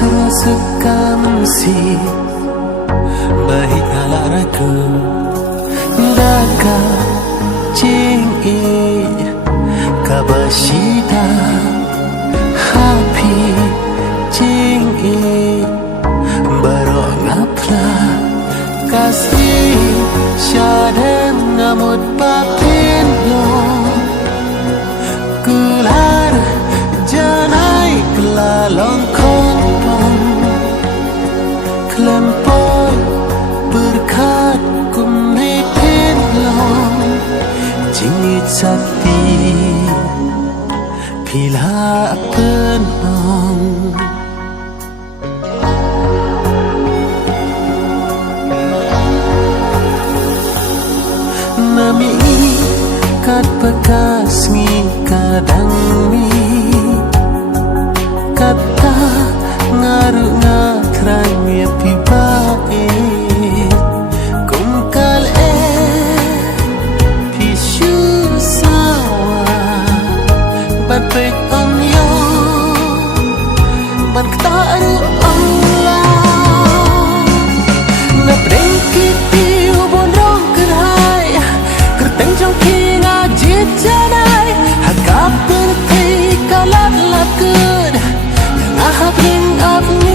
Serasukan si baik ala ragu daga jing kabashida happy jing barong ngapla kasih syadem ngamut papin lo kular janai kelalong Lempoi berkat kumipin long Jingit sakti Pila penong Nami kat bekas kadang mi Kata ngaruh ngakrang ya pibae kumkal pishu sawa ban pek on yo ban ktaru Allah na breki piu bon rong kerai kerteng jong kinga jit janai hakap berti kalat lakun yang ahap ring up